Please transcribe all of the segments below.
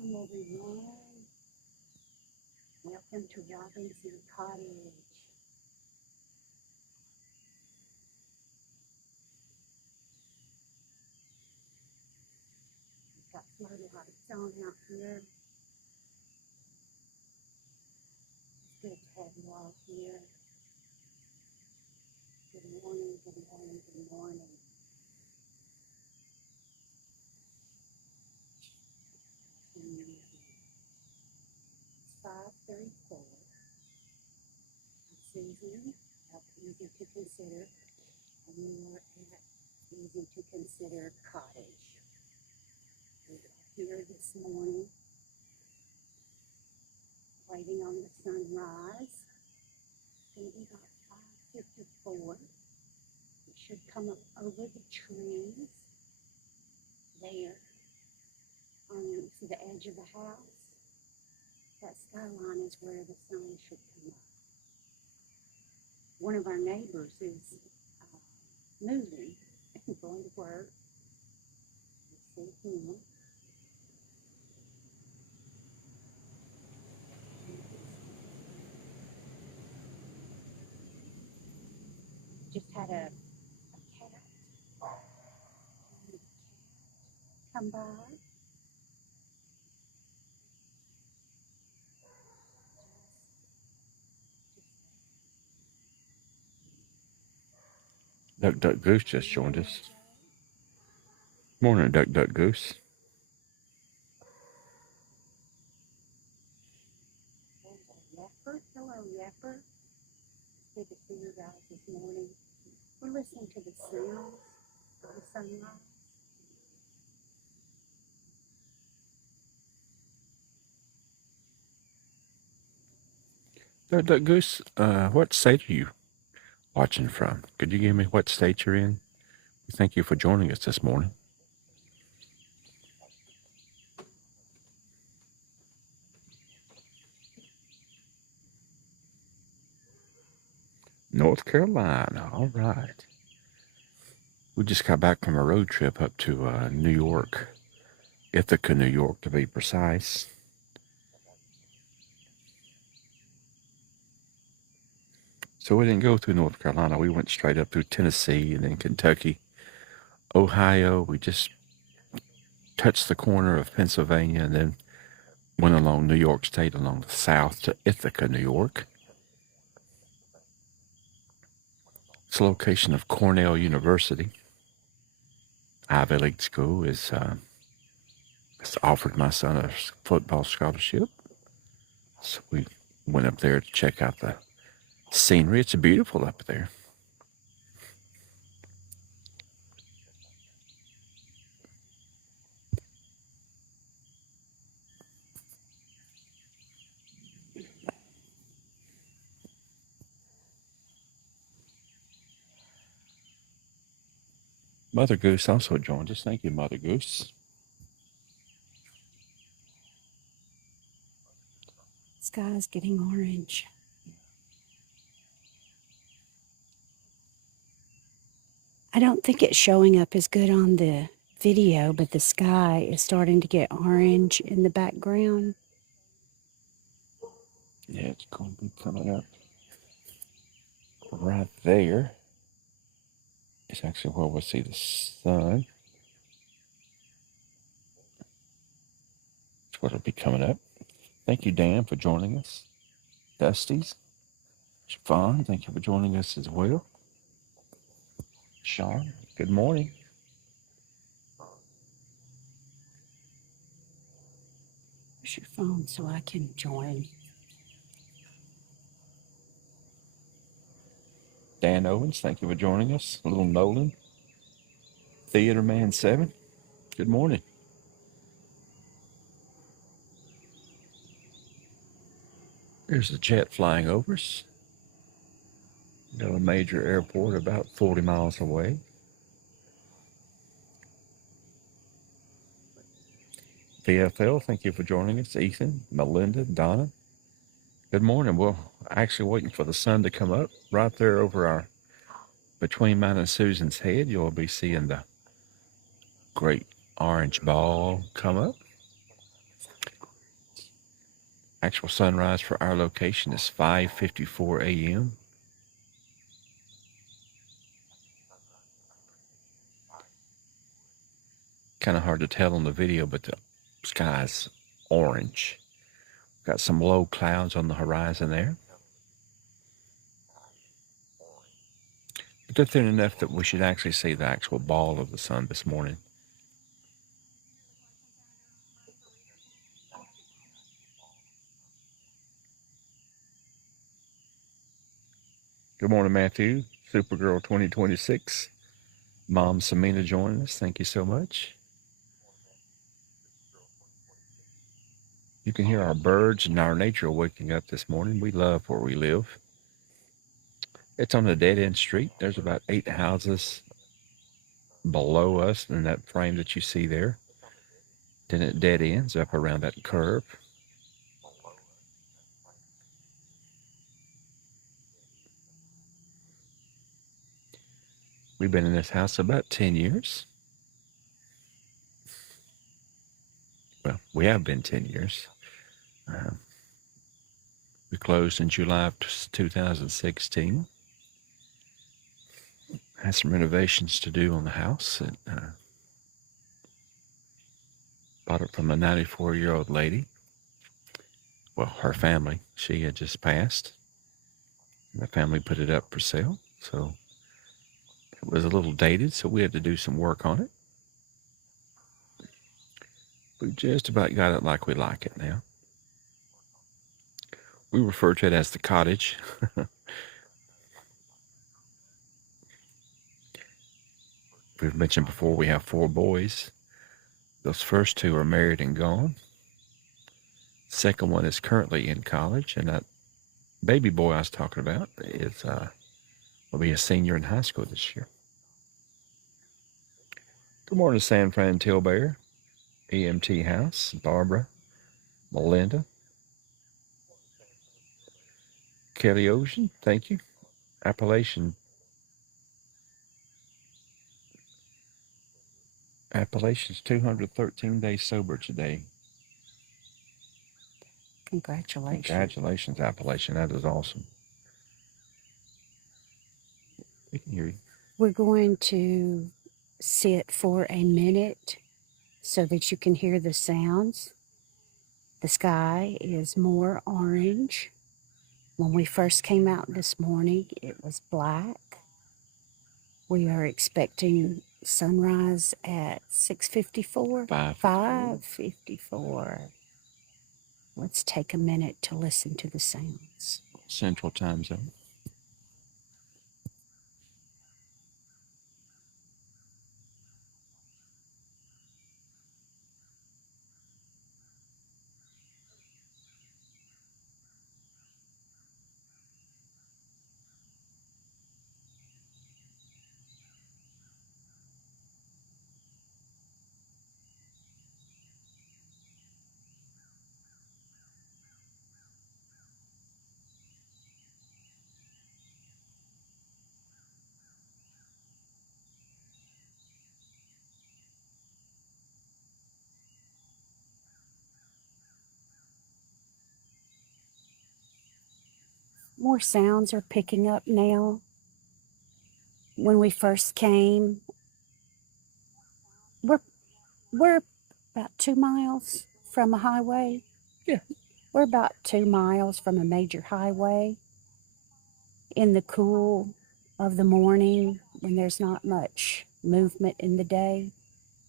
Welcome everyone. Welcome to Robinson Cottage. We've got floodlights on out here. It's good to have you all here. Good morning, good morning, good morning. It's 5:34. I'm Susan, up Easy to Consider, and we are at Easy to Consider Cottage. We are here this morning, waiting on the sunrise. It's going to be about 5:54. It should come up over the trees there to the edge of the house. That skyline is where the sun should come up. One of our neighbors is moving and going to work. Let's see him. Just had a cat come by. Duck Duck Goose just joined us. Morning, Duck Duck Goose. There's a yapper. Hello, yapper. It's good to see you guys this morning. We're listening to the sounds of the sunrise. Duck Duck Goose, what state are you watching from? Could you give me what state you're in? Thank you for joining us this morning. North Carolina, all right. We just got back from a road trip up to New York, Ithaca, New York to be precise. So we didn't go through North Carolina. We went straight up through Tennessee and then Kentucky, Ohio. We just touched the corner of Pennsylvania and then went along New York State along the south to Ithaca, New York. It's the location of Cornell University. Ivy League school is it's offered my son a football scholarship. So we went up there to check out the scenery. It's beautiful up there. Mother Goose also joined us. Thank you, Mother Goose. Sky's getting orange. I don't think it's showing up as good on the video, but the sky is starting to get orange in the background. Yeah, it's going to be coming up right there. It's actually where we'll see the sun. It's where it'll be coming up. Thank you, Dan, for joining us. Dusty's. Siobhan, thank you for joining us as well. Sean, good morning. Where's your phone so I can join? Dan Owens, thank you for joining us. Little Nolan. Theater Man 7, good morning. There's a jet flying over us. Got a major airport about 40 miles away. VFL, thank you for joining us. Ethan, Melinda, Donna, good morning. We're actually waiting for the sun to come up right there over between mine and Susan's head. You'll be seeing the great orange ball come up. Actual sunrise for our location is 5:54 a.m. Kind of hard to tell on the video, but the sky's orange. Got some low clouds on the horizon there. But they're thin enough that we should actually see the actual ball of the sun this morning. Good morning, Matthew. Supergirl 2026. Mom Samina joining us. Thank you so much. You can hear our birds and our nature waking up this morning. We love where we live. It's on a dead-end street. There's about 8 houses below us in that frame that you see there. Then it dead ends up around that curve. We've been in this house about 10 years. Well, we have been 10 years. We closed in July of 2016. Had some renovations to do on the house. And bought it from a 94-year-old lady. Well, her family. She had just passed. The family put it up for sale. So it was a little dated, so we had to do some work on it. We just about got it like we like it now. We refer to it as the cottage. We've mentioned before we have 4 boys. Those first 2 are married and gone. Second one is currently in college, and that baby boy I was talking about is will be a senior in high school this year. Good morning, San Fran Tilbear, EMT House, Barbara, Melinda, Kelly Ocean, thank you. Appalachian's 213 days sober today. Congratulations. Congratulations, Appalachian. That is awesome. We can hear you. We're going to sit for a minute so that you can hear the sounds. The sky is more orange. When we first came out this morning, it was black. We are expecting sunrise at 6:54. 5:54. Let's take a minute to listen to the sounds. Central Time Zone. More sounds are picking up now. When we first came, we're about 2 miles from a highway. Yeah. We're about 2 miles from a major highway. In the cool of the morning, when there's not much movement in the day,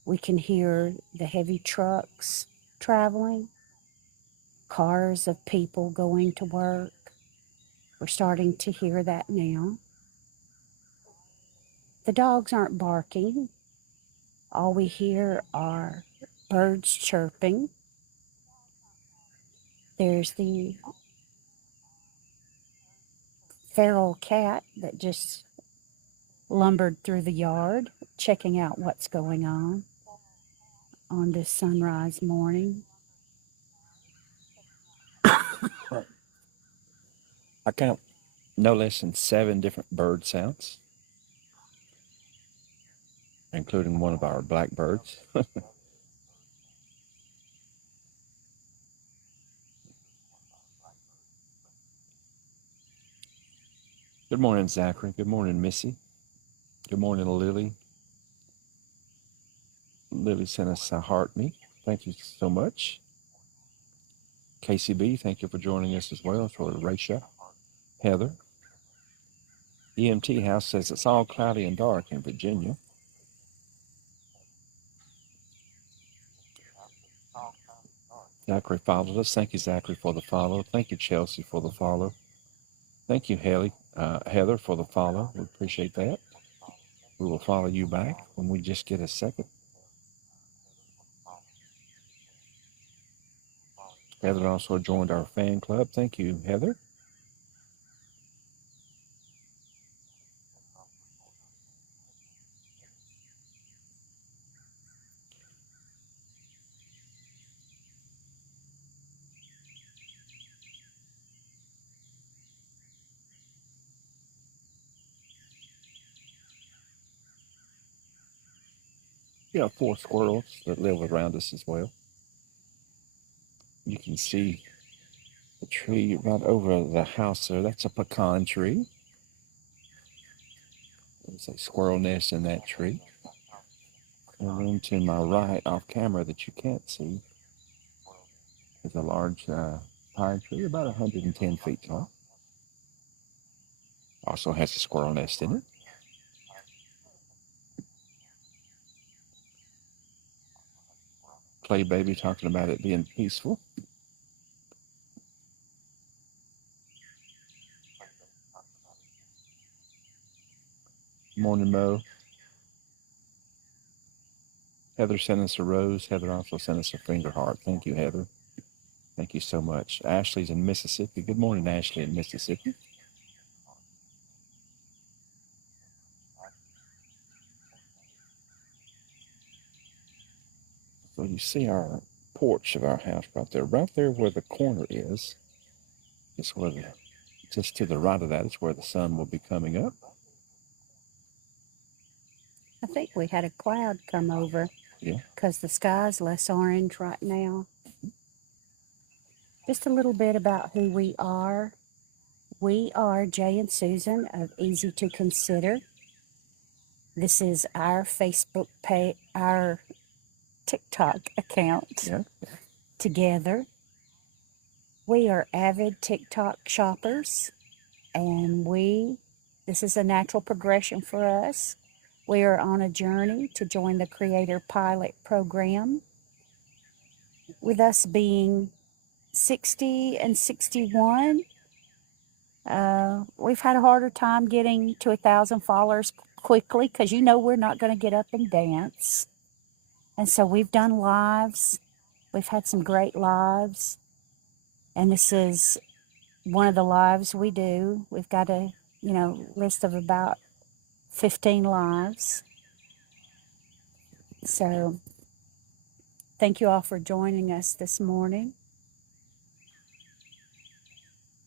we can hear the heavy trucks traveling, cars of people going to work. We're starting to hear that now. The dogs aren't barking. All we hear are birds chirping. There's the feral cat that just lumbered through the yard, checking out what's going on this sunrise morning. I count no less than 7 different bird sounds, including one of our blackbirds. morning, Zachary. Good morning, Missy. Good morning, Lily. Lily sent us a heart me. Thank you so much. KCB, thank you for joining us as well. For Raisha, Heather. EMT House says it's all cloudy and dark in Virginia. Zachary followed us. Thank you, Zachary, for the follow. Thank you, Chelsea, for the follow. Thank you, Heather, for the follow. We appreciate that. We will follow you back when we just get a second. Heather also joined our fan club. Thank you, Heather. We have 4 squirrels that live around us as well. You can see the tree right over the house there. That's a pecan tree. There's a squirrel nest in that tree. And then to my right, off camera that you can't see, is a large pine tree, about 110 feet tall. Also has a squirrel nest in it. Play Baby talking about it being peaceful. Morning, Mo. Heather sent us a rose. Heather also sent us a finger heart. Thank you, Heather. Thank you so much. Ashley's in Mississippi. Good morning, Ashley in Mississippi. So you see our porch of our house right there where the corner is where just to the right of that is where the sun will be coming up. I think we had a cloud come over. Yeah. Because the sky's less orange right now. Just a little bit about who we are. We are Jay and Susan of Ez2 Consider. This is our Facebook page, our TikTok account together. We are avid TikTok shoppers, and this is a natural progression for us. We are on a journey to join the Creator Pilot Program. With us being 60 and 61, we've had a harder time getting to 1,000 followers quickly because we're not going to get up and dance. And so we've done lives. We've had some great lives. And this is one of the lives we do. We've got a, list of about 15 lives. So thank you all for joining us this morning.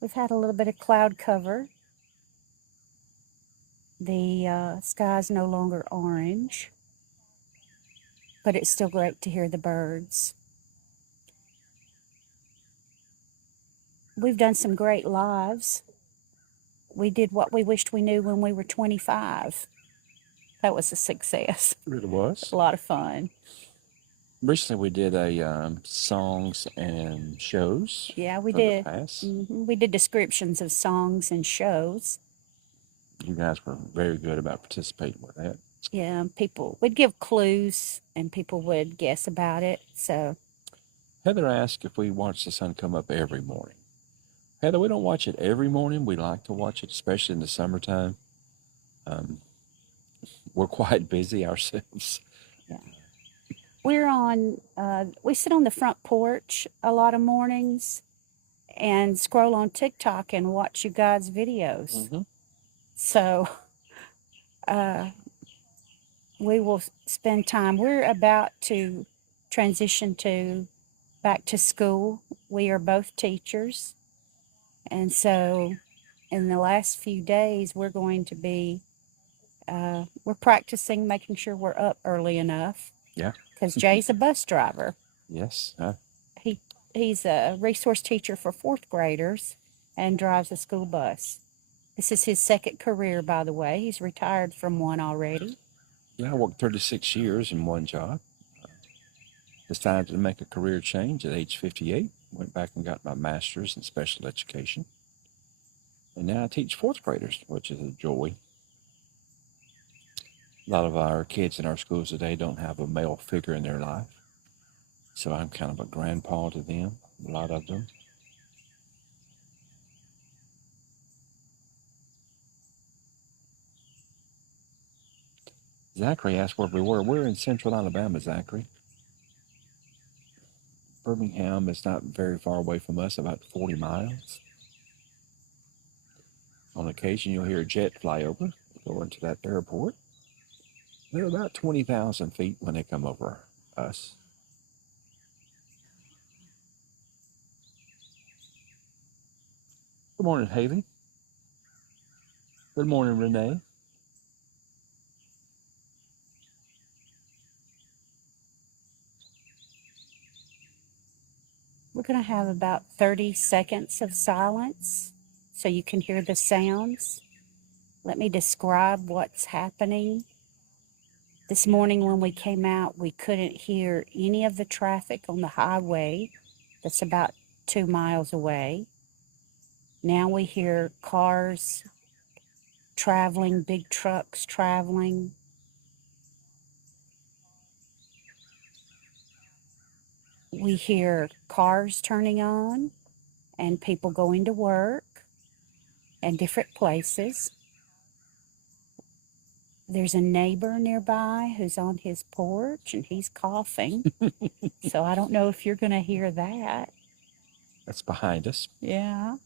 We've had a little bit of cloud cover. The sky's no longer orange, but it's still great to hear the birds. We've done some great lives. We did what we wished we knew when we were 25. That was a success. It really was. A lot of fun. Recently, we did a songs and shows. Yeah, we did. We did descriptions of songs and shows. You guys were very good about participating with that. Yeah, we'd give clues and people would guess about it. So Heather asked if we watch the sun come up every morning. Heather, we don't watch it every morning. We like to watch it, especially in the summertime. We're quite busy ourselves. Yeah. We sit on the front porch a lot of mornings and scroll on TikTok and watch you guys' videos. Mm-hmm. So we will spend time. We're about to transition back to school. We are both teachers. And so in the last few days, we're going to be, we're practicing making sure we're up early enough. Yeah. Because Jay's a bus driver. Yes. He's a resource teacher for 4th graders and drives a school bus. This is his second career, by the way. He's retired from one already. Yeah, I worked 36 years in one job. Decided to make a career change at age 58. Went back and got my master's in special education. And now I teach fourth graders, which is a joy. A lot of our kids in our schools today don't have a male figure in their life. So I'm kind of a grandpa to them, a lot of them. Zachary asked where we were. We're in central Alabama, Zachary. Birmingham is not very far away from us, about 40 miles. On occasion, you'll hear a jet fly over, go into that airport. They're about 20,000 feet when they come over us. Good morning, Haley. Good morning, Renee. We're going to have about 30 seconds of silence so you can hear the sounds. Let me describe what's happening. This morning when we came out, we couldn't hear any of the traffic on the highway that's about 2 miles away. Now we hear cars traveling, big trucks traveling. We hear cars turning on and people going to work and different places. There's a neighbor nearby who's on his porch and he's coughing. So I don't know if you're going to hear that. That's behind us. Yeah.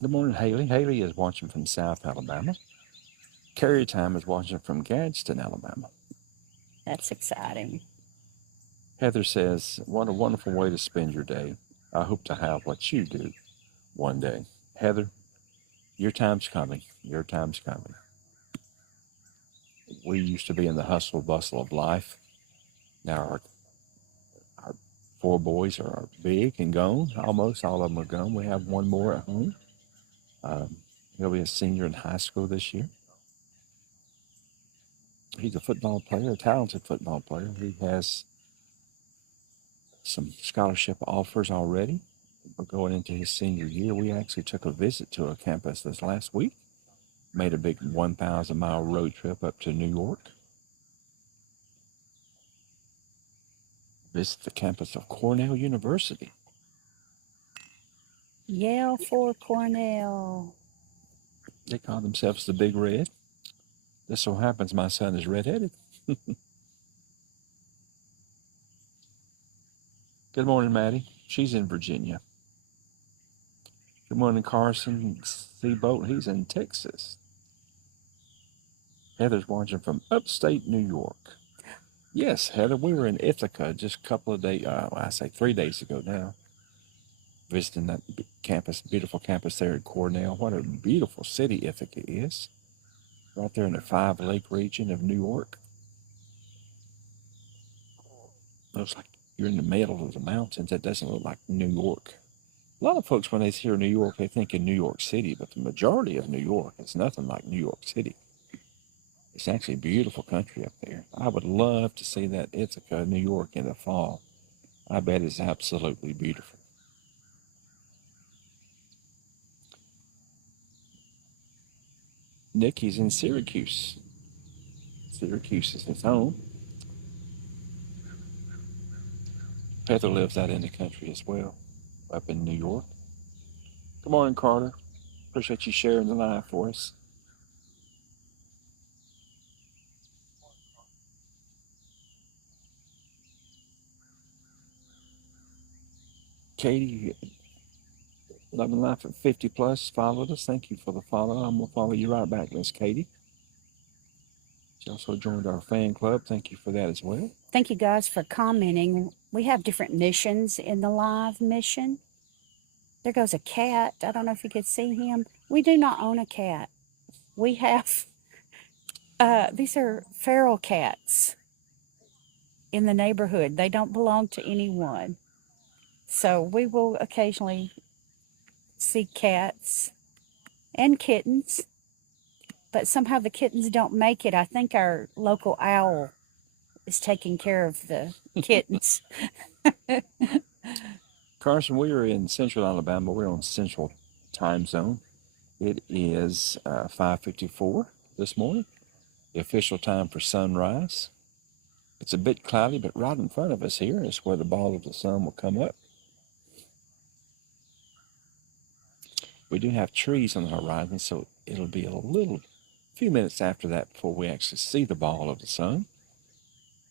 Good morning, Haley. Haley is watching from South Alabama. Carrie Time is watching from Gadsden, Alabama. That's exciting. Heather says, what a wonderful way to spend your day. I hope to have what you do one day. Heather, your time's coming. Your time's coming. We used to be in the hustle bustle of life. Now our 4 boys are big and gone. Almost all of them are gone. We have one more at home. He'll be a senior in high school this year. He's a football player, a talented football player. He has some scholarship offers already. We're going into his senior year. We actually took a visit to a campus this last week. Made a big 1,000-mile road trip up to New York. Visit the campus of Cornell University. Yell for Cornell. They call themselves the Big Red. Just so happens my son is redheaded. Good morning, Maddie. She's in Virginia. Good morning, Carson Seabolt. He's in Texas. Heather's watching from upstate New York. Yes, Heather, we were in Ithaca just a couple of days, I say 3 days ago now, visiting that campus, beautiful campus there at Cornell. What a beautiful city Ithaca is. Right there in the 5 Lake region of New York. Looks like you're in the middle of the mountains. That doesn't look like New York. A lot of folks, when they hear New York, they think in New York City, but the majority of New York is nothing like New York City. It's actually a beautiful country up there. I would love to see that Ithaca, New York in the fall. I bet it's absolutely beautiful. Nikki's in Syracuse. Syracuse is his home. Heather lives out in the country as well, up in New York. Good morning, Carter. Appreciate you sharing the live for us. Katie, Loving Life at 50 Plus, followed us. Thank you for the follow. I'm going to follow you right back, Miss Katie. She also joined our fan club. Thank you for that as well. Thank you guys for commenting. We have different missions in the live mission. There goes a cat. I don't know if you could see him. We do not own a cat. We have, these are feral cats in the neighborhood. They don't belong to anyone. So we will occasionally see cats and kittens. But somehow the kittens don't make it. I think our local owl is taking care of the kittens. Carson, we are in central Alabama. We're on central time zone. It is 5:54 this morning, the official time for sunrise. It's a bit cloudy, but right in front of us here is where the ball of the sun will come up. We do have trees on the horizon, so it'll be a few minutes after that before we actually see the ball of the sun.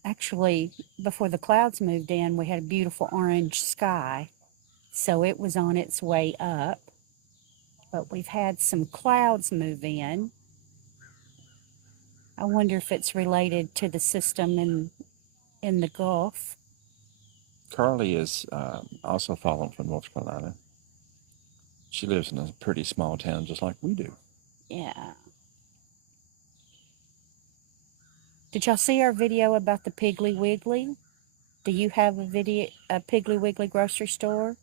Actually, before the clouds moved in, we had a beautiful orange sky, so it was on its way up. But we've had some clouds move in. I wonder if it's related to the system in the Gulf. Carly is also following from North Carolina. She lives in a pretty small town just like we do. Yeah. Did y'all see our video about the Piggly Wiggly? Do you have a Piggly Wiggly grocery store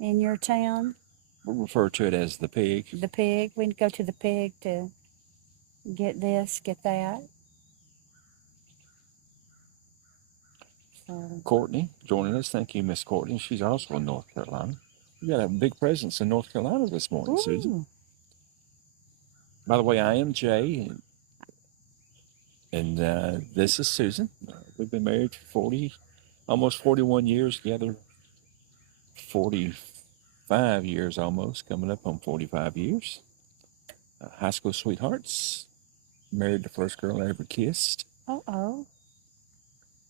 in your town? We refer to it as the pig. The pig. We go to the pig to get this, get that. So, Courtney joining us. Thank you, Miss Courtney. She's also in North Carolina. We got a big presence in North Carolina this morning, Susan. By the way, I am Jay, and this is Susan. We've been married for almost 41 years together. 45 years almost, coming up on 45 years. High school sweethearts. Married the first girl I ever kissed. Uh-oh.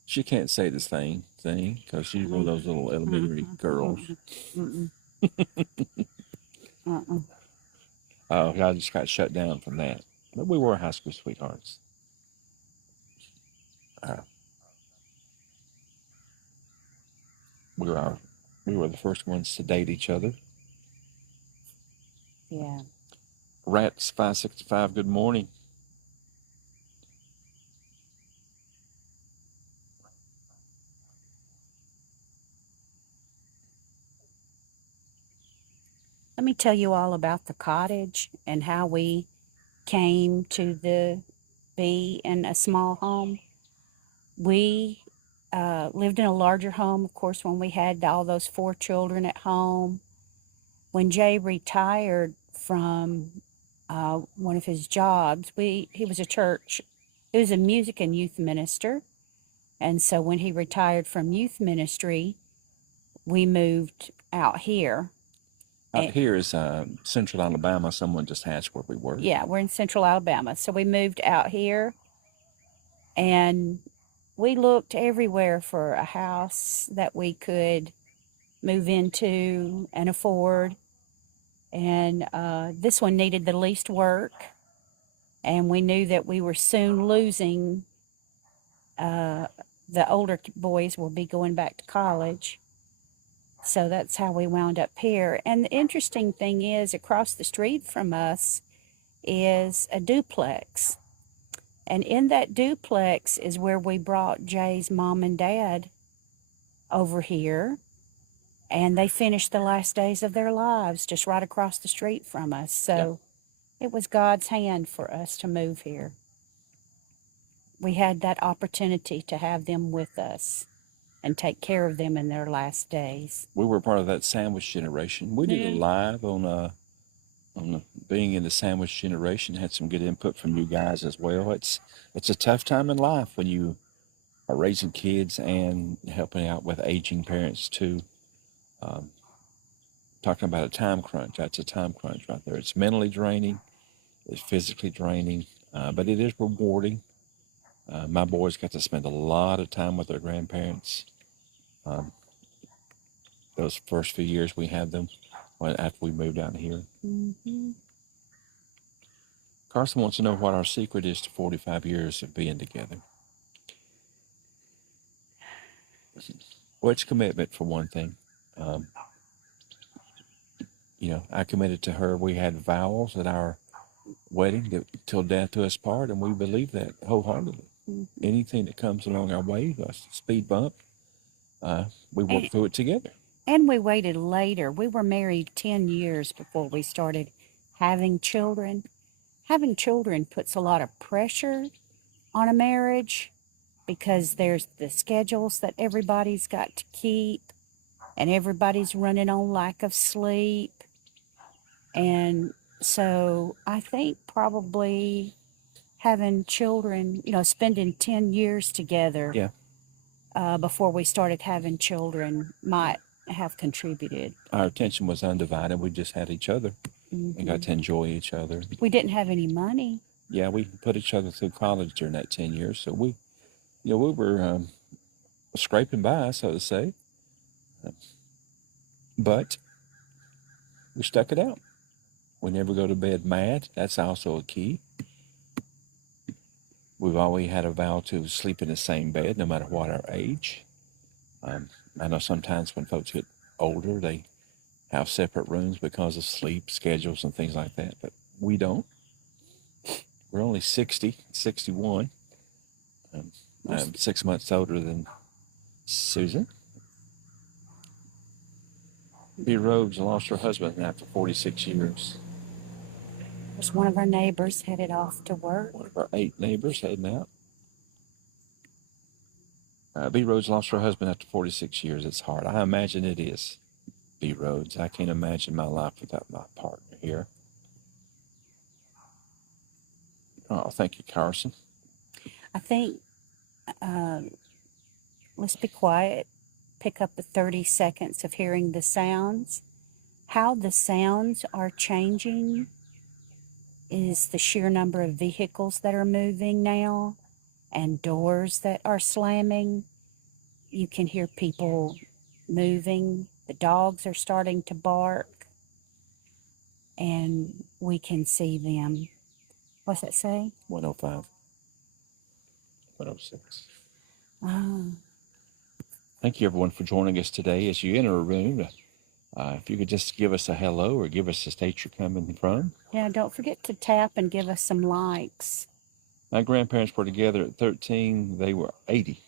She can't say this thing because she's one of those little elementary girls. I just got shut down from that. But we were high school sweethearts. We were the first ones to date each other. Yeah. Rats 565, good morning. Let me tell you all about the cottage and how we came to be in a small home. We lived in a larger home, of course, when we had all those 4 children at home. When Jay retired from one of his jobs, he was he was a music and youth minister. And so when he retired from youth ministry, we moved out here. Out here is central Alabama. Someone just asked where we were. Yeah, we're in central Alabama. So we moved out here, and we looked everywhere for a house that we could move into and afford. And this one needed the least work. And we knew that we were soon losing the older boys will be going back to college. So that's how we wound up here. And the interesting thing is, across the street from us is a duplex. And in that duplex is where we brought Jay's mom and dad over here. And they finished the last days of their lives just right across the street from us. So it was God's hand for us to move here. We had that opportunity to have them with us and take care of them in their last days. We were part of that sandwich generation. We did a live on being in the sandwich generation. Had some good input from you guys as well. It's a tough time in life when you are raising kids and helping out with aging parents too. Talking about a time crunch. That's a time crunch right there. It's mentally draining. It's physically draining, but it is rewarding. My boys got to spend a lot of time with their grandparents. Those first few years we had them after we moved out here. Mm-hmm. Carson wants to know what our secret is to 45 years of being together. Well, it's commitment for one thing. I committed to her. We had vows at our wedding that till death do us part, and we believe that wholeheartedly. Mm-hmm. Anything that comes along our way, a speed bump, we work through it together. And we waited later. We were married 10 years before we started having children. Having children puts a lot of pressure on a marriage because there's the schedules that everybody's got to keep, and everybody's running on lack of sleep. And so I think probably having children, spending 10 years together Yeah. before we started having children might have contributed. Our attention was undivided. We just had each other and got to enjoy each other. We didn't have any money. Yeah, we put each other through college during that 10 years. So we were scraping by, so to say. But we stuck it out. We never go to bed mad. That's also a key. We've always had a vow to sleep in the same bed, no matter what our age. I know sometimes when folks get older, they have separate rooms because of sleep schedules and things like that, but we don't. We're only 60, 61. I'm 6 months older than Susan. B. Rhodes lost her husband after 46 years. There's one of our neighbors headed off to work. One of our 8 neighbors heading out. B. Rhodes lost her husband after 46 years. It's hard. I imagine it is, B. Rhodes. I can't imagine my life without my partner here. Oh, thank you, Carson. I think, let's be quiet, pick up the 30 seconds of hearing the sounds. How the sounds are changing is the sheer number of vehicles that are moving now and doors that are slamming. You can hear people moving. The dogs are starting to bark. And we can see them. What's that say? 105. 106. Oh. Thank you, everyone, for joining us today. As you enter a room, if you could just give us a hello or give us the state you're coming from. Yeah, don't forget to tap and give us some likes. My grandparents were together at 13. They were 80.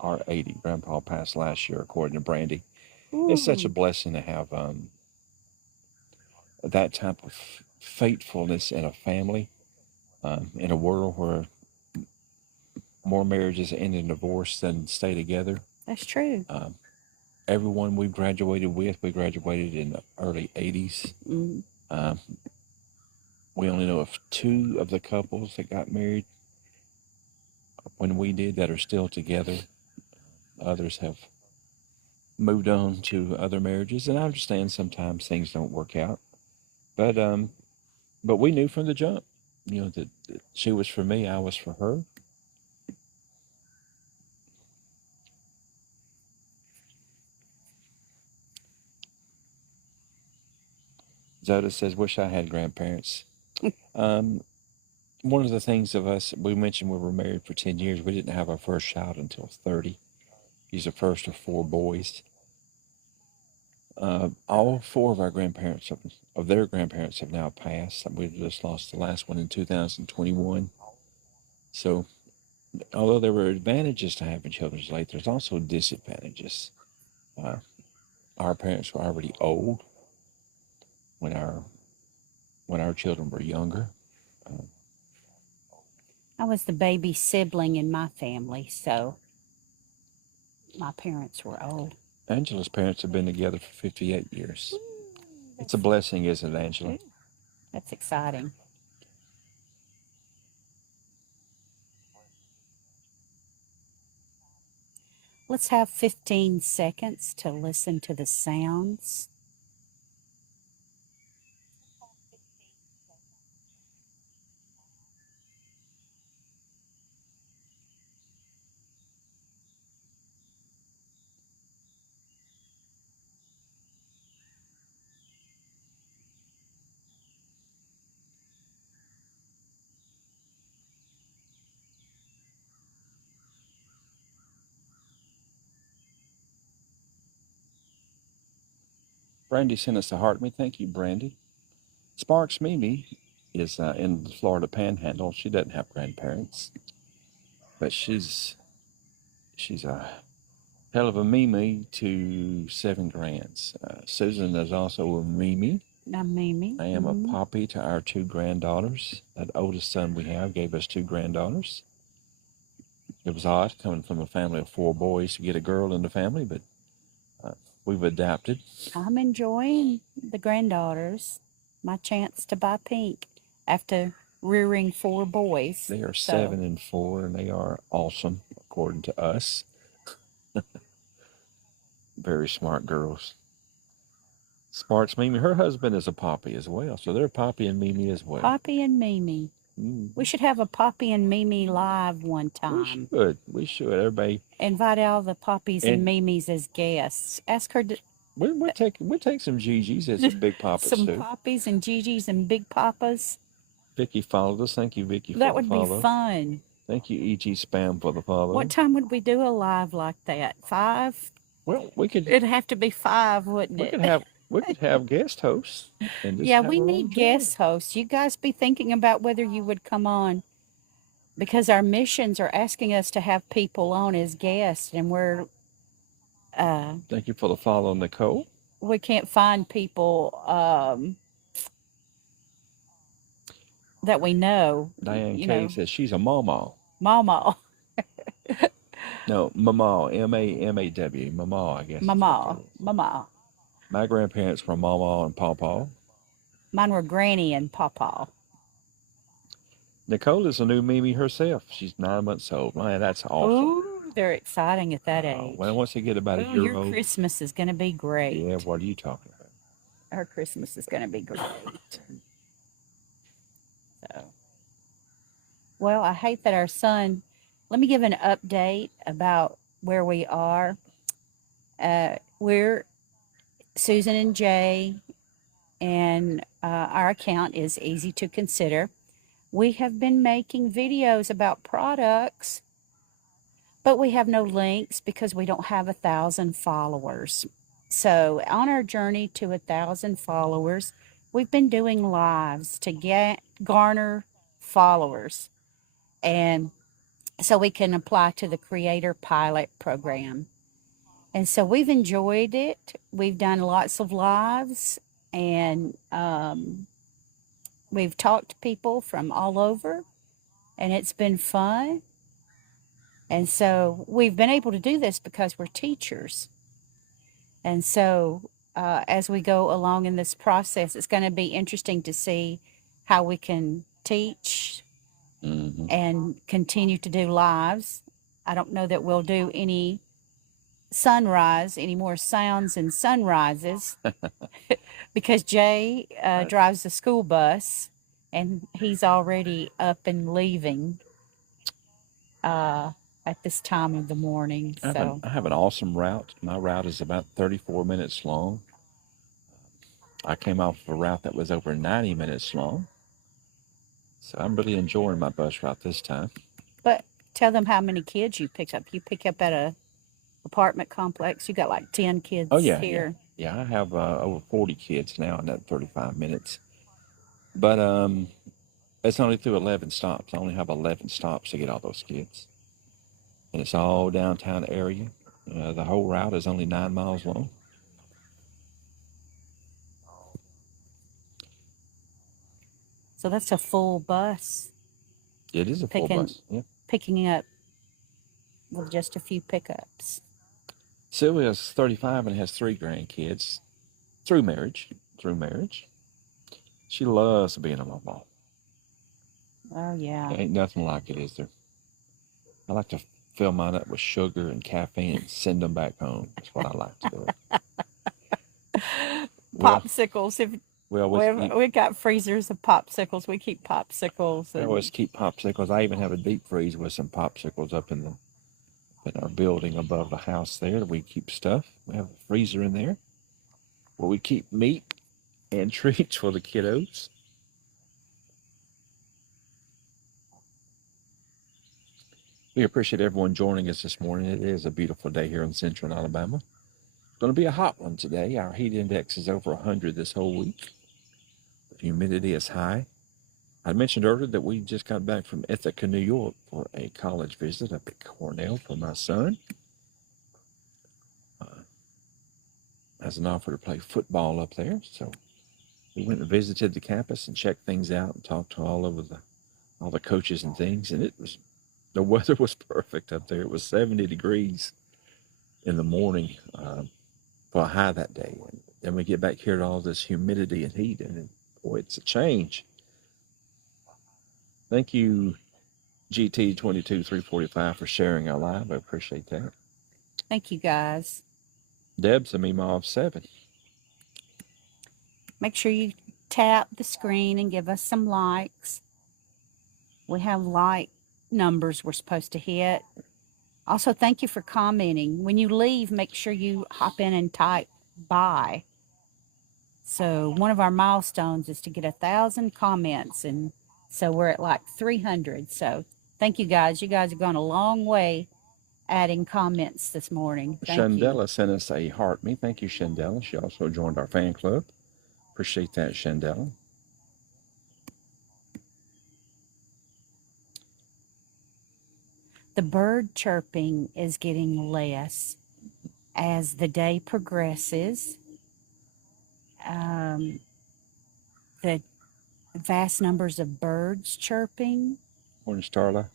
Are 80. Grandpa passed last year, according to Brandy. Ooh. It's such a blessing to have that type of faithfulness in a family, in a world where more marriages end in divorce than stay together. That's true. Everyone we graduated with, we graduated in the early 80s. We only know of 2 of the couples that got married when we did that are still together. Others have moved on to other marriages, and I understand sometimes things don't work out. But we knew from the jump, that she was for me, I was for her. Zoda says, wish I had grandparents. One of the things of us, we mentioned we were married for 10 years. We didn't have our first child until 30. He's the first of 4 boys. All 4 of our grandparents, of their grandparents, have now passed. We just lost the last one in 2021. So, although there were advantages to having children late, there's also disadvantages. Our parents were already old when our children were younger. I was the baby sibling in my family, so my parents were old. Angela's parents have been together for 58 years. It's a blessing, isn't it, Angela? That's exciting. Let's have 15 seconds to listen to the sounds. Brandy sent us a heart. We thank you, Brandy. Sparks Mimi is in the Florida Panhandle. She doesn't have grandparents, but she's a hell of a Mimi to 7 grands. Susan is also a Mimi. I'm Mimi. I am a poppy to our 2 granddaughters. That oldest son we have gave us 2 granddaughters. It was odd coming from a family of 4 boys to get a girl in the family, but we've adapted. I'm enjoying the granddaughters. My chance to buy pink after rearing 4 boys. They are So 7 and 4, and they are awesome, according to us. Very smart girls. Smart's Mimi. Her husband is a poppy as well, so they're Poppy and Mimi as well. Poppy and Mimi. We should have a Poppy and Mimi live one time. We should. Everybody invite all the Poppies and Mimis as guests. Ask her to we'll take some Gigi's and some Big Papas some too. Poppies and Gigi's and Big Papas. Vicky followed us. Thank you, Vicky, That for the follow. would be fun. Thank you, E.G. Spam, for the follow. What time would we do a live like that? 5? Well, we could. It'd have to be 5, wouldn't it? We could have guest hosts. And just yeah, have we our need own guest hosts. You guys be thinking about whether you would come on, because our missions are asking us to have people on as guests, and we're Thank you for the follow, Nicole. we can't find people that we know. Diane K says she's a mama. Mama. No, mama, M-A-M-A-W, mama, I guess. Mama. My grandparents were mama and pawpaw. Mine were Granny and Pawpaw. Nicole is a new Mimi herself. She's 9 months old. Man, that's awesome. Ooh, they're exciting at that age. Well, once they get about a year your old. Christmas is going to be great. Yeah, what are you talking about? Our Christmas is going to be great. So, well, I hate that our son. Let me give an update about where we are. We're Susan and Jay, and our account is Easy to Consider. We have been making videos about products, but we have no links because we don't have 1,000 followers. So on our journey to 1,000 followers, we've been doing lives to garner followers, and so we can apply to the Creator Pilot Program. And so we've enjoyed it. We've done lots of lives, and we've talked to people from all over, and it's been fun. And so we've been able to do this because we're teachers. And so as we go along in this process, it's going to be interesting to see how we can teach and continue to do lives. I don't know that we'll do any more sounds and sunrises because Jay drives the school bus, and he's already up and leaving at this time of the morning. I have an awesome route. My route is about 34 minutes long. I came off of a route that was over 90 minutes long. So I'm really enjoying my bus route this time. But tell them how many kids you picked up. You pick up at a apartment complex. You got like 10 kids here. Yeah, I have over 40 kids now in that 35 minutes. But it's only through 11 stops. I only have 11 stops to get all those kids. And it's all downtown area. The whole route is only 9 miles long. So that's a full bus. It is a full bus. Yeah. Picking up with just a few pickups. Sylvia's 35 and has 3 grandkids through marriage. She loves being a mama. Oh, yeah. There ain't nothing like it, is there? I like to fill mine up with sugar and caffeine and send them back home. That's what I like to do. Popsicles. We've got freezers of popsicles. We keep popsicles. I always keep popsicles. I even have a deep freeze with some popsicles up in our building above the house there. We keep stuff. We have a freezer in there where we keep meat and treats for the kiddos. We appreciate everyone joining us this morning. It is a beautiful day here in central Alabama. It's going to be a hot one today. Our heat index is over 100 this whole week. The humidity is high. I mentioned earlier that we just got back from Ithaca, New York for a college visit up at Cornell for my son. As an offer to play football up there. So We went and visited the campus and checked things out and talked to all the coaches and things. And the weather was perfect up there. It was 70 degrees in the morning for a high that day. And then we get back here to all this humidity and heat, and boy, it's a change. Thank you, GT22345, for sharing our live. I appreciate that. Thank you, guys. Deb's a Mima of 7. Make sure you tap the screen and give us some likes. We have like numbers we're supposed to hit. Also, thank you for commenting. When you leave, make sure you hop in and type bye. So one of our milestones is to get 1,000 comments, and so we're at like 300. So thank you guys. You guys have gone a long way adding comments this morning. Thank Shandella you. sent us a heart me. Thank you, Shandella. She also joined our fan club. Appreciate that, Shandella. The bird chirping is getting less as the day progresses. The vast numbers of birds chirping Morning, Starla.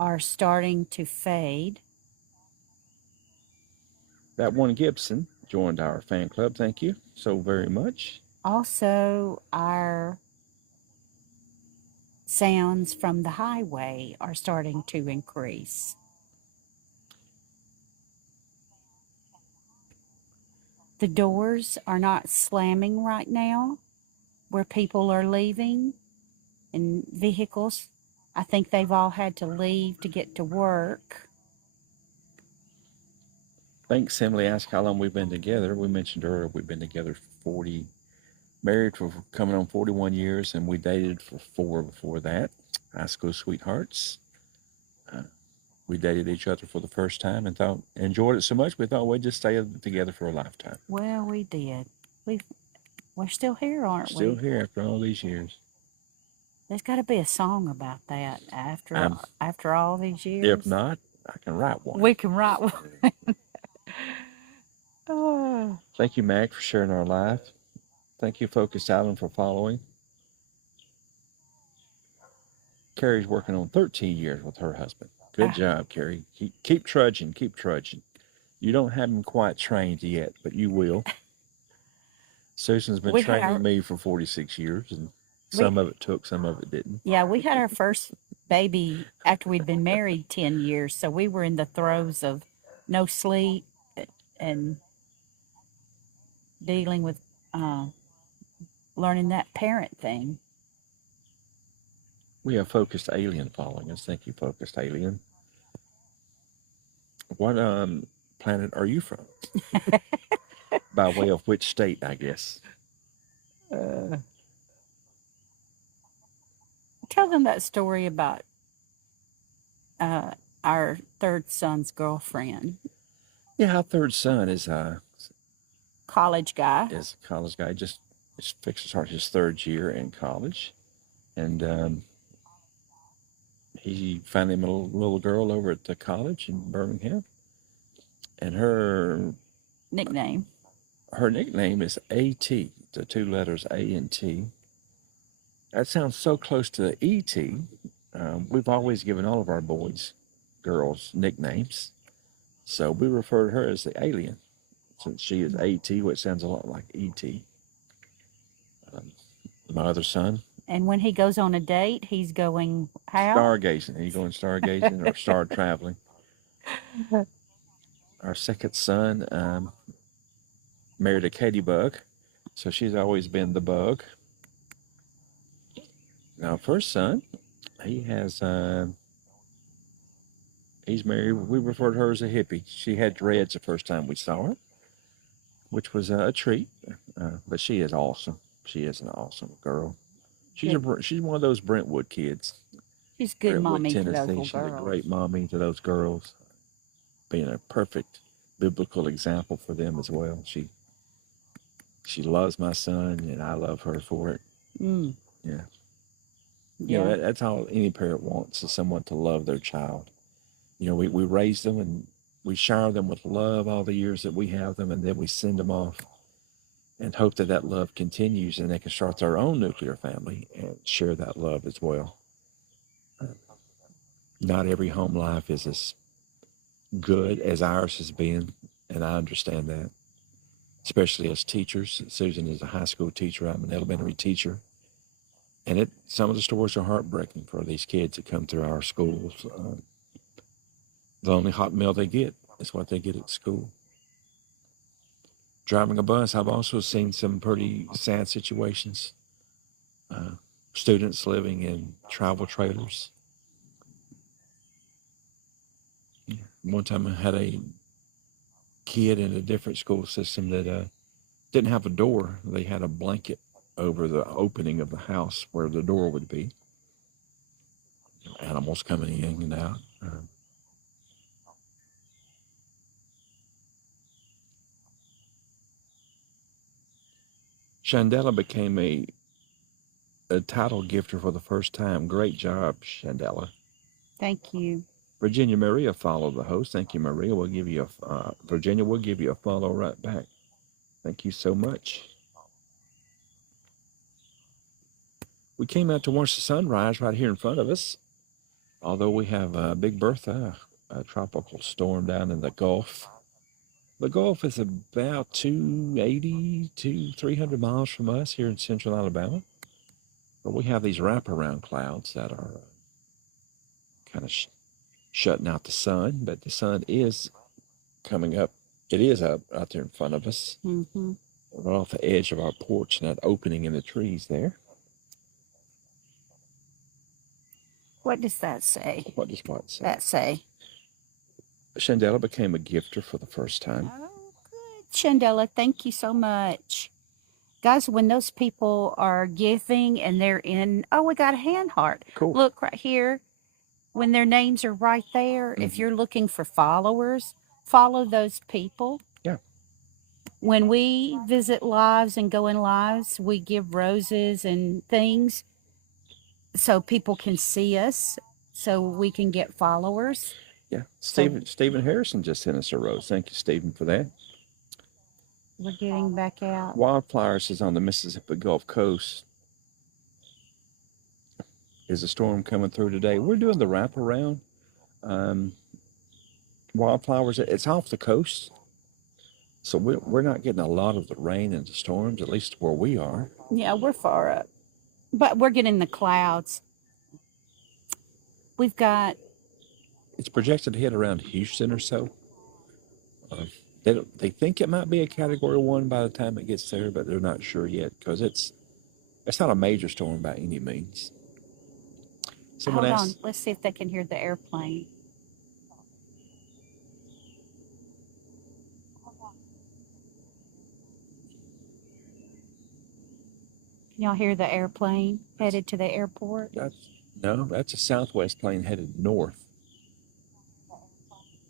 are starting to fade. That one Gibson joined our fan club. Thank you so very much. Also, our sounds from the highway are starting to increase. The doors are not slamming right now where people are leaving in vehicles. I think they've all had to leave to get to work. Thanks, Emily. Asked how long we've been together. We mentioned earlier we've been together married for coming on 41 years, and we dated for 4 before that. High school sweethearts. We dated each other for the first time and enjoyed it so much we thought we'd just stay together for a lifetime. Well, we did. We're still here, aren't we? Still here after all these years. There's got to be a song about that after all these years. If not, I can write one. We can write one. Oh. Thank you, Mac, for sharing our live. Thank you, Focused Island, for following. Carrie's working on 13 years with her husband. Good job, Carrie. Keep trudging. Keep trudging. You don't have him quite trained yet, but you will. Susan's been training me for 46 years, and some of it took, some of it didn't. Yeah, we had our first baby after we'd been married 10 years, so we were in the throes of no sleep and dealing with learning that parent thing. We have Focused Alien following us. Thank you, Focused Alien. What planet are you from? By way of which state, I guess. Tell them that story about our third son's girlfriend. Yeah, our third son is college guy. Is a college guy. Just fixed to start his 3rd year in college, and he found him a little girl over at the college in Birmingham, and her nickname is A.T., the 2 letters A and T. That sounds so close to the E.T. We've always given all of our girls nicknames, so we refer to her as the alien, since she is A.T., which sounds a lot like E.T. My other son. And when he goes on a date, he's going how? Stargazing. He's going stargazing or star traveling. Our second son married a Katie Bug, so she's always been the bug. Now, first son, he's married. We refer to her as a hippie. She had dreads the first time we saw her, which was a treat. But she is awesome. She is an awesome girl. She's one of those Brentwood kids. She's a good mommy to those little She's girls. a great mommy to those girls, being a perfect biblical example for them as well. She loves my son, and I love her for it. Yeah. You know, that's all any parent wants, is someone to love their child. You know, we raise them and we shower them with love all the years that we have them, and then we send them off and hope that that love continues and they can start their own nuclear family and share that love as well. Not every home life is as good as ours has been, and I understand that, especially as teachers. Susan is a high school teacher. I'm an elementary teacher. And some of the stories are heartbreaking for these kids that come through our schools. The only hot meal they get is what they get at school. Driving a bus, I've also seen some pretty sad situations. Students living in travel trailers. One time I had a kid in a different school system that didn't have a door. They had a blanket over the opening of the house where the door would be. Animals coming in and out. Shandella became a title gifter for the first time. Great job, Shandella. Thank you. Virginia Maria followed the host. Thank you, Maria. We'll give you Virginia, we'll give you a follow right back. Thank you so much. We came out to watch the sunrise right here in front of us. Although we have Big Bertha, a tropical storm down in the Gulf. The Gulf is about 280 to 300 miles from us here in central Alabama. But we have these wraparound clouds that are kind of shutting out the sun. But the sun is coming up. It is up out there in front of us. Mm-hmm. Right off the edge of our porch, that opening in the trees there. What does that say? What does what say? That say? Shandella became a gifter for the first time. Oh, good. Shandella, thank you so much. Guys, when those people are giving and they're in, oh, we got a hand heart. Cool. Look right here. When their names are right there, if you're looking for followers, follow those people. Yeah. When we visit lives and go in lives, we give roses and things so people can see us, so we can get followers. Yeah. Stephen Harrison just sent us a rose. Thank you, Stephen, for that. We're getting back out. Wildflowers is on the Mississippi Gulf Coast. Is a storm coming through today? We're doing the wraparound. Wildflowers, it's off the coast. So we're not getting a lot of the rain and the storms, at least where we are. Yeah, we're far up. But we're getting the clouds. We've got... It's projected to hit around Houston or so. They think it might be a Category 1 by the time it gets there, but they're not sure yet because it's not a major storm by any means. Hold on. Let's see if they can hear the airplane. Can y'all hear the airplane headed to the airport? That's a Southwest plane headed north.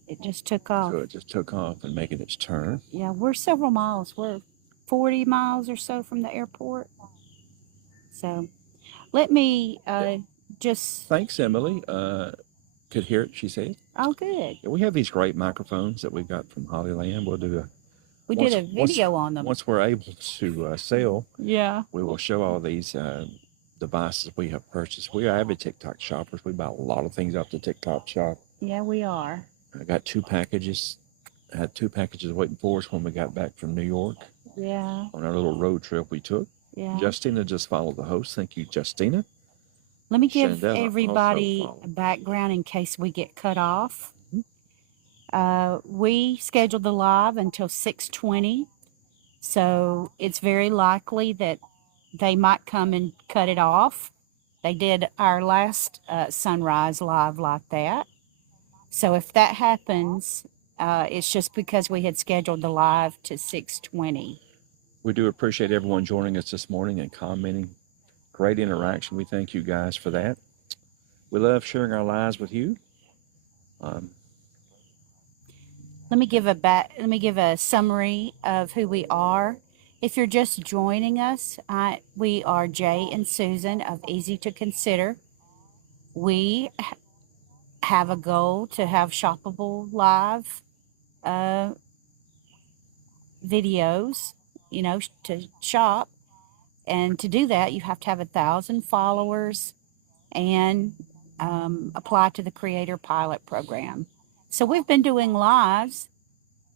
It just took off. So it just took off and making its turn. Yeah, we're several miles. We're 40 miles or so from the airport. So let me just... Thanks, Emily. Could hear it, she said. Oh, good. Yeah, we have these great microphones that we've got from Hollyland. We'll do We did a video on them. Once we're able to sell, yeah, we will show all these devices we have purchased. We are avid TikTok shoppers. We buy a lot of things off the TikTok shop. Yeah, we are. I got 2 packages. I had 2 packages waiting for us when we got back from New York. Yeah. On our little road trip we took. Yeah. Justina just followed the host. Thank you, Justina. Let me give everybody a background in case we get cut off. We scheduled the live until 6:20, so it's very likely that they might come and cut it off. They did our last sunrise live like that. So if that happens, it's just because we had scheduled the live to 6:20. We do appreciate everyone joining us this morning and commenting. Great interaction. We thank you guys for that. We love sharing our lives with you. Let me give a summary of who we are. If you're just joining us, we are Jay and Susan of Easy to Consider. We have a goal to have shoppable live videos. to shop. And to do that, you have to have 1,000 followers and apply to the Creator Pilot Program. So we've been doing lives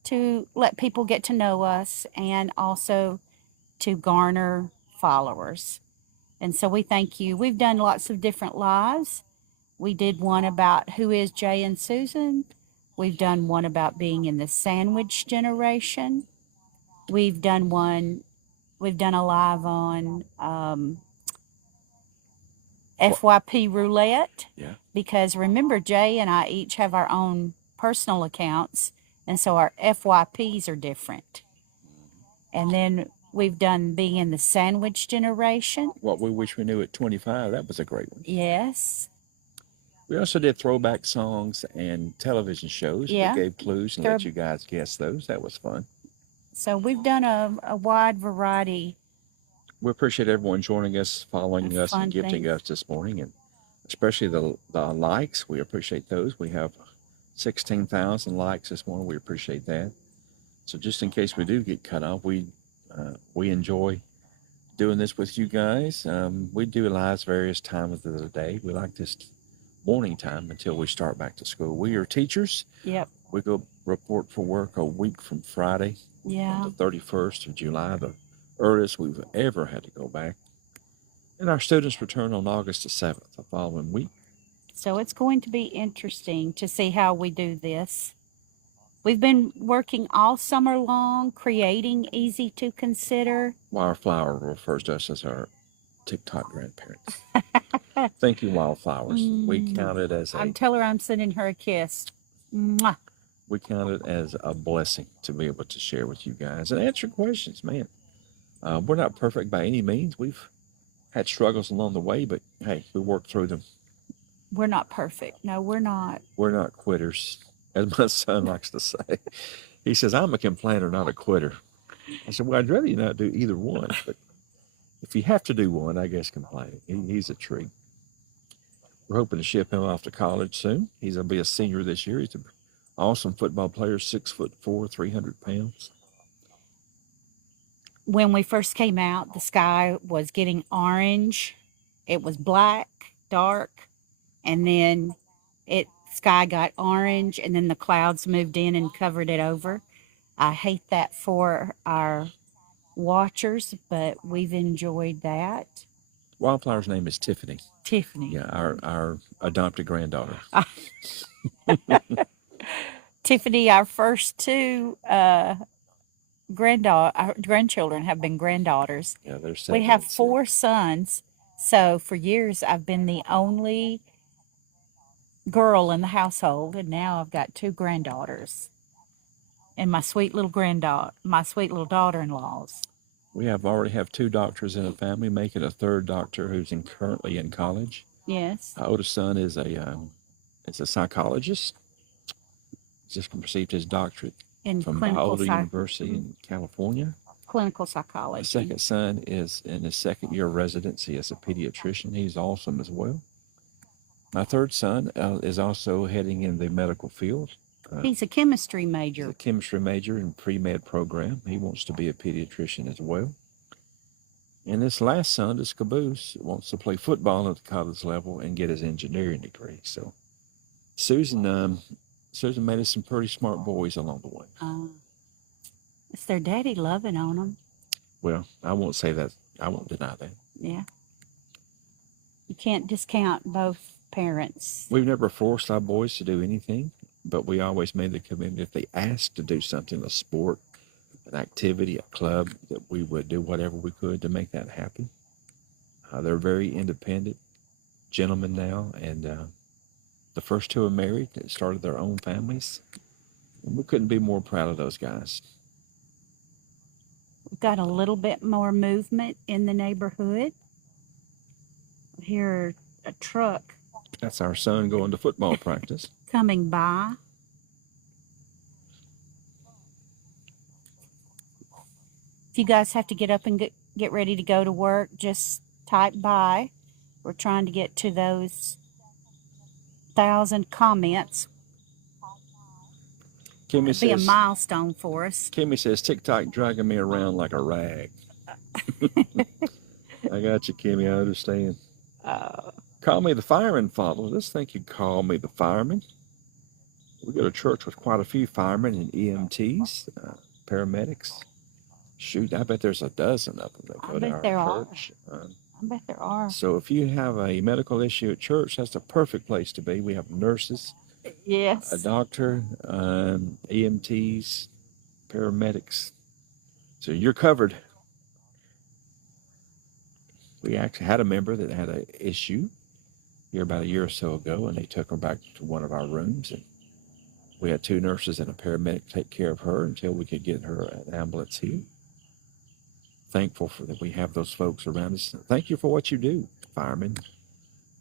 to let people get to know us and also to garner followers. And so we thank you. We've done lots of different lives. We did one about who is Jay and Susan. We've done one about being in the sandwich generation. We've done a live on FYP roulette. Yeah. Because remember, Jay and I each have our own personal accounts, and so our FYPs are different. And then we've done being in the sandwich generation. What we wish we knew at 25, that was a great one. Yes. We also did throwback songs and television shows. Yeah. We gave clues and let you guys guess those. That was fun. So we've done a wide variety. We appreciate everyone joining us, following us, and gifting us this morning, and especially the likes. We appreciate those. We have 16,000 likes this morning. We appreciate that. So just in case we do get cut off, we enjoy doing this with you guys. We do lives various times of the day. We like this morning time until we start back to school. We are teachers. Yep. We go report for work a week from Friday. Yeah. On the 31st of July, the earliest we've ever had to go back. And our students return on August the 7th, the following week. So it's going to be interesting to see how we do this. We've been working all summer long, creating Easy to Consider. Wildflower refers to us as our TikTok grandparents. Thank you, Wildflowers. We count it as tell her I'm sending her a kiss. Mwah. We count it as a blessing to be able to share with you guys and answer questions, man. We're not perfect by any means. We've had struggles along the way, but hey, we work through them. We're not perfect. No, we're not. We're not quitters, as my son likes to say. He says, I'm a complainer, not a quitter. I said, well, I'd rather you not do either one, but if you have to do one, I guess complain. He's a treat. We're hoping to ship him off to college soon. He's going to be a senior this year. He's an awesome football player, 6'4", 300 pounds. When we first came out, the sky was getting orange. It was black, dark, and then sky got orange, and then the clouds moved in and covered it over. I hate that for our watchers, but we've enjoyed that. Wildflower's name is Tiffany. Tiffany. Yeah, our adopted granddaughter. Tiffany, our first two our grandchildren have been granddaughters. Yeah, they're We have 4 sons, so for years I've been the only girl in the household, and now I've got 2 granddaughters and my sweet little daughter-in-laws. We already have 2 doctors in the family, making a 3rd doctor who's currently in college. Yes. Our oldest son is a psychologist. He's just received his doctorate from Boulder University in California. Clinical psychology. My second son is in his 2nd year of residency as a pediatrician. He's awesome as well. My 3rd son is also heading in the medical field. He's a chemistry major. He's a chemistry major in pre-med program. He wants to be a pediatrician as well. And this last son, this caboose, wants to play football at the college level and get his engineering degree. So Susan made us some pretty smart boys along the way. It's their daddy loving on them. Well, I won't say that. I won't deny that. Yeah. You can't discount both parents. We've never forced our boys to do anything, but we always made the commitment if they asked to do something, a sport, an activity, a club, that we would do whatever we could to make that happen. They're very independent gentlemen now, and the first 2 are married. They started their own families. And we couldn't be more proud of those guys. We've got a little bit more movement in the neighborhood. I hear a truck. That's our son going to football practice. Coming by. If you guys have to get up and get ready to go to work, just type by. We're trying to get to those 1,000 comments. Kimmy It'd be a says, milestone for us. Kimmy says, TikTok dragging me around like a rag. I got you, Kimmy. I understand. Call me the fireman, Father. Let's think you call me the fireman. We go to church with quite a few firemen and EMTs, paramedics. Shoot, I bet there's a dozen of them that go to our church. I bet there are. So if you have a medical issue at church, that's the perfect place to be. We have nurses, Yes. a doctor, EMTs, paramedics. So you're covered. We actually had a member that had an issue here about a year or so ago, and they took her back to one of our rooms, and we had 2 nurses and a paramedic take care of her until we could get her an ambulance here. Thankful for that we have those folks around us. Thank you for what you do, firemen,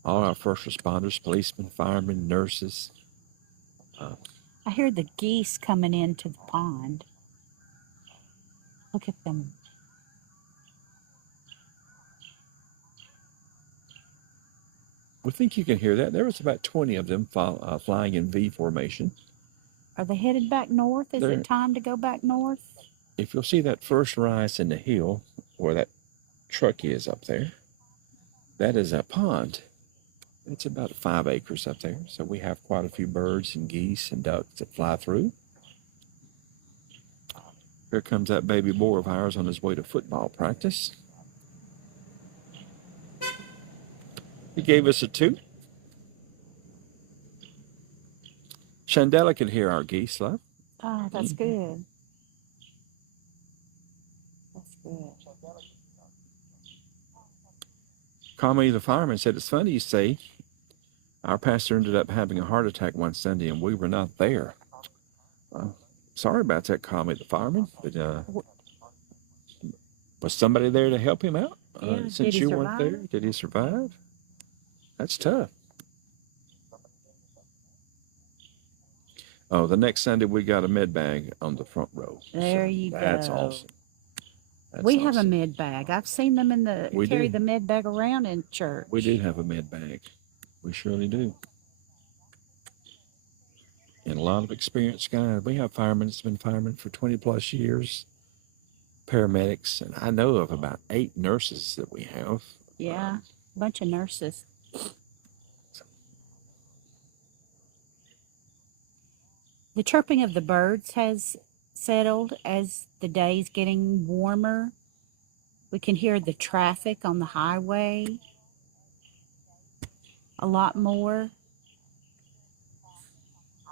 all our first responders, policemen, firemen, nurses. I hear the geese coming into the pond. Look at them. We think you can hear that. There was about 20 of them flying in V formation. Are they headed back north? Is it time to go back north? If you'll see that first rise in the hill where that truck is up there, that is a pond. It's about 5 acres up there. So we have quite a few birds and geese and ducks that fly through. Here comes that baby boy of ours on his way to football practice. He gave us a toot. Chandela can hear our geese, love. Oh, that's good. That's good. Call me the fireman said, it's funny you say, our pastor ended up having a heart attack one Sunday and we were not there. Sorry about that, call me the fireman, but was somebody there to help him out? Since you weren't there, did he survive? That's tough. Oh, the next Sunday we got a med bag on the front row. There you go. That's awesome. We have a med bag. I've seen them carry the med bag around in church. We do have a med bag. We surely do. And a lot of experienced guys. We have firemen that's been firemen for 20 plus years, paramedics, and I know of about 8 nurses that we have. Yeah, a bunch of nurses. The chirping of the birds has settled as the day's getting warmer. We can hear the traffic on the highway a lot more.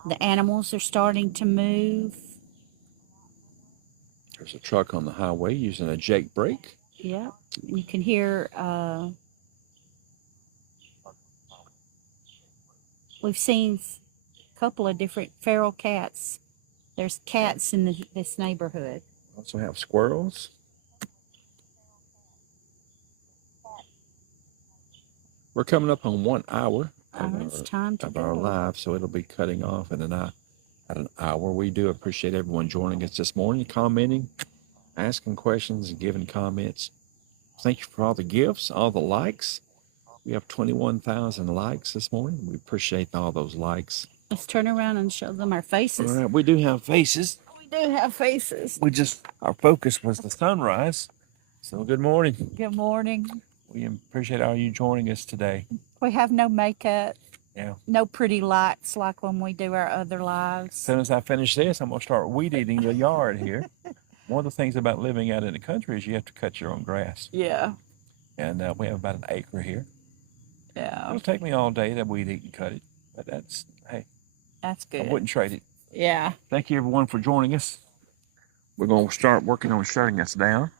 The animals are starting to move. There's a truck on the highway using a Jake brake. Yep. You can hear, we've seen a couple of different feral cats. There's cats in this neighborhood. We also have squirrels. We're coming up on 1 hour of our live, so it'll be cutting off at an hour. We do appreciate everyone joining us this morning, commenting, asking questions, and giving comments. Thank you for all the gifts, all the likes. We have 21,000 likes this morning. We appreciate all those likes. Let's turn around and show them our faces. All right, we do have faces. We do have faces. Our focus was the sunrise. So good morning. Good morning. We appreciate all you joining us today. We have no makeup. Yeah. No pretty lights like when we do our other lives. As soon as I finish this, I'm going to start weed eating the yard here. One of the things about living out in the country is you have to cut your own grass. Yeah. And we have about an acre here. Yeah. It'll take me all day to weed eat and cut it. But hey. That's good. I wouldn't trade it. Yeah. Thank you, everyone, for joining us. We're going to start working on shutting us down.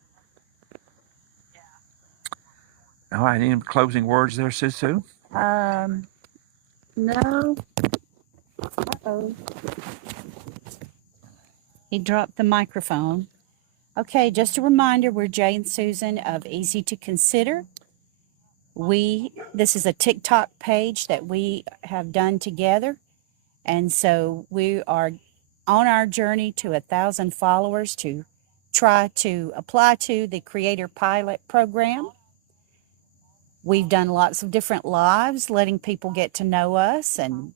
All right, any closing words there, Sisu? No. Uh-oh. He dropped the microphone. Okay, just a reminder, we're Jay and Susan of Ez2 Consider. This is a TikTok page that we have done together. And so we are on our journey to 1,000 followers to try to apply to the Creator Pilot Program. We've done lots of different lives, letting people get to know us and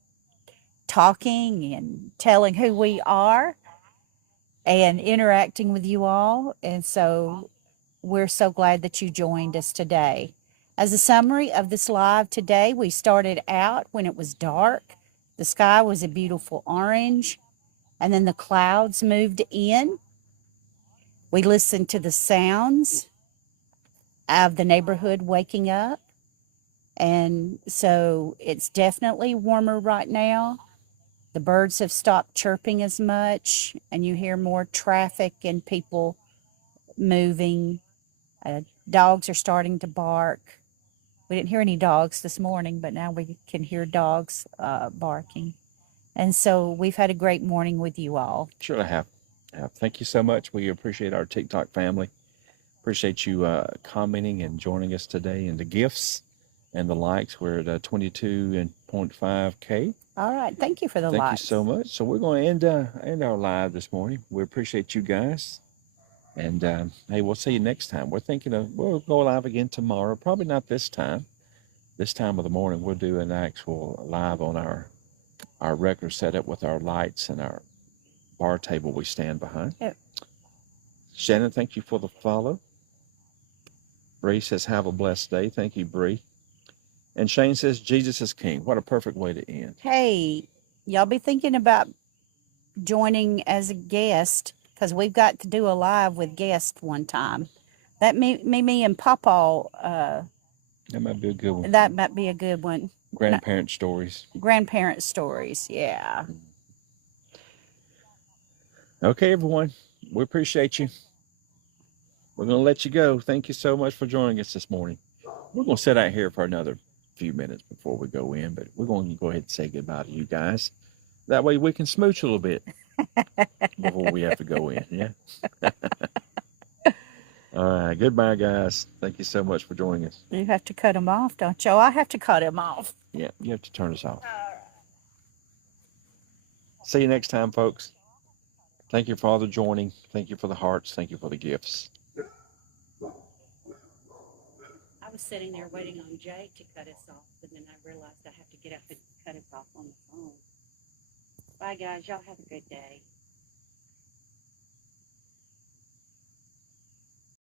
talking and telling who we are and interacting with you all. And so we're so glad that you joined us today. As a summary of this live today, we started out when it was dark. The sky was a beautiful orange, and then the clouds moved in. We listened to the sounds of the neighborhood waking up. And so it's definitely warmer right now. The birds have stopped chirping as much, and you hear more traffic and people moving. Dogs are starting to bark. We didn't hear any dogs this morning, but now we can hear dogs barking. And so we've had a great morning with you all. Sure, I have. Thank you so much. We appreciate our TikTok family. Appreciate you commenting and joining us today, and the gifts and the likes. We're at 22.5K. All right. Thank you for the Thank likes. you so much. So we're going to end our live this morning. We appreciate you guys. And hey, we'll see you next time. We'll go live again tomorrow. Probably not this time. This time of the morning, we'll do an actual live on our regular setup with our lights and our bar table we stand behind. Yep. Shannon, thank you for the follow. Bree says, have a blessed day. Thank you, Bree. And Shane says, Jesus is King. What a perfect way to end. Hey, y'all be thinking about joining as a guest, because we've got to do a live with guests one time. That me and Papa, That might be a good one. that might be a good one. Grandparent stories. Grandparent stories, yeah. Okay, everyone. We appreciate you. We're going to let you go. Thank you so much for joining us this morning. We're going to sit out here for another few minutes before we go in, but we're going to go ahead and say goodbye to you guys. That way we can smooch a little bit before we have to go in, yeah? All right. Goodbye, guys. Thank you so much for joining us. You have to cut him off, don't you? I have to cut him off. Yeah, you have to turn us off. See you next time, folks. Thank you for all the joining. Thank you for the hearts. Thank you for the gifts. I was sitting there waiting on Jay to cut us off, and then I realized I have to get up and cut us off on the phone. Bye, guys. Y'all have a good day.